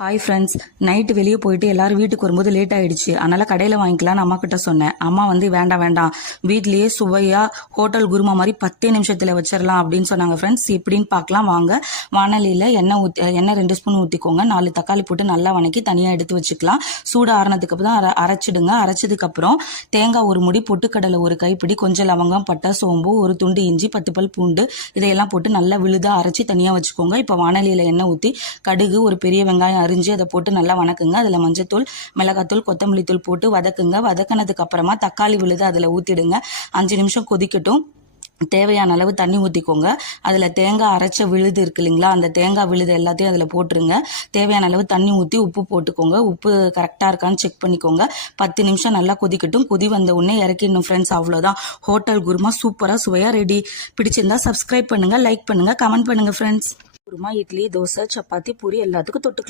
Hi friends, night வெளியே போயிட்டு எல்லாரும் வீட்டுக்கு வரும்போது லேட் ஆயிடுச்சு. அதனால கடையில் வாங்கிக்கலாம்னு அம்மா கிட்ட சொன்னேன். அம்மா வந்து வேண்டாம் வீட்லேயே சுவையாக ஹோட்டல் குருமா மாதிரி 10 நிமிஷத்தில் வச்சிடலாம் அப்படின்னு சொன்னாங்க. ஃப்ரெண்ட்ஸ், எப்படின்னு பார்க்கலாம் வாங்க. வானலியில் எண்ணெய் 2 ஸ்பூன் ஊற்றிக்கோங்க. 4 தக்காளி போட்டு நல்லா வணக்கி தனியாக எடுத்து வச்சுக்கலாம். சூடு ஆறினதுக்கு அப்புறம் அரைச்சிடுங்க. அரைச்சதுக்கப்புறம் தேங்காய் ஒரு முடி, பொட்டுக்கடலை ஒரு கைப்பிடி, கொஞ்சம் லவங்கம், பட்டை, சோம்பு, ஒரு துண்டு இஞ்சி, 10 பல் பூண்டு இதையெல்லாம் போட்டு நல்லா விழுதாக அரைச்சி தனியாக வச்சுக்கோங்க. இப்போ வானலியில் எண்ணெய் ஊற்றி கடுகு, ஒரு பெரிய வெங்காயம் அரிஞ்சு அதை போட்டு நல்லா வணக்குங்க. அதில் மஞ்சத்தூள், மிளகாத்தூள், கொத்தமல்லி தூள் போட்டு வதக்குங்க. வதக்கினதுக்கு அப்புறமா தக்காளி விழுது அதில் ஊற்றிடுங்க. 5 நிமிஷம் கொதிக்கட்டும். தேவையான அளவு தண்ணி ஊற்றிக்கோங்க. அதில் தேங்காய் அரைச்ச விழுது இருக்கு இல்லைங்களா, அந்த தேங்காய் விழுது எல்லாத்தையும் அதில் போட்டுருங்க. தேவையான அளவு தண்ணி ஊற்றி உப்பு போட்டுக்கோங்க. உப்பு கரெக்டாக இருக்கான்னு செக் பண்ணிக்கோங்க. 10 நிமிஷம் நல்லா கொதிக்கட்டும். கொதி வந்த உடனே இறக்கிடணும். ஃப்ரெண்ட்ஸ், அவ்வளோதான். ஹோட்டல் குருமா சூப்பராக சுவையாக ரெடி. பிடிச்சிருந்தா சப்ஸ்கிரைப் பண்ணுங்கள், லைக் பண்ணுங்கள், கமெண்ட் பண்ணுங்கள். ஃப்ரெண்ட்ஸ், குருமா இட்லி, தோசை, சப்பாத்தி, பூரி எல்லாத்துக்கும் தொட்டுக்கலாம்.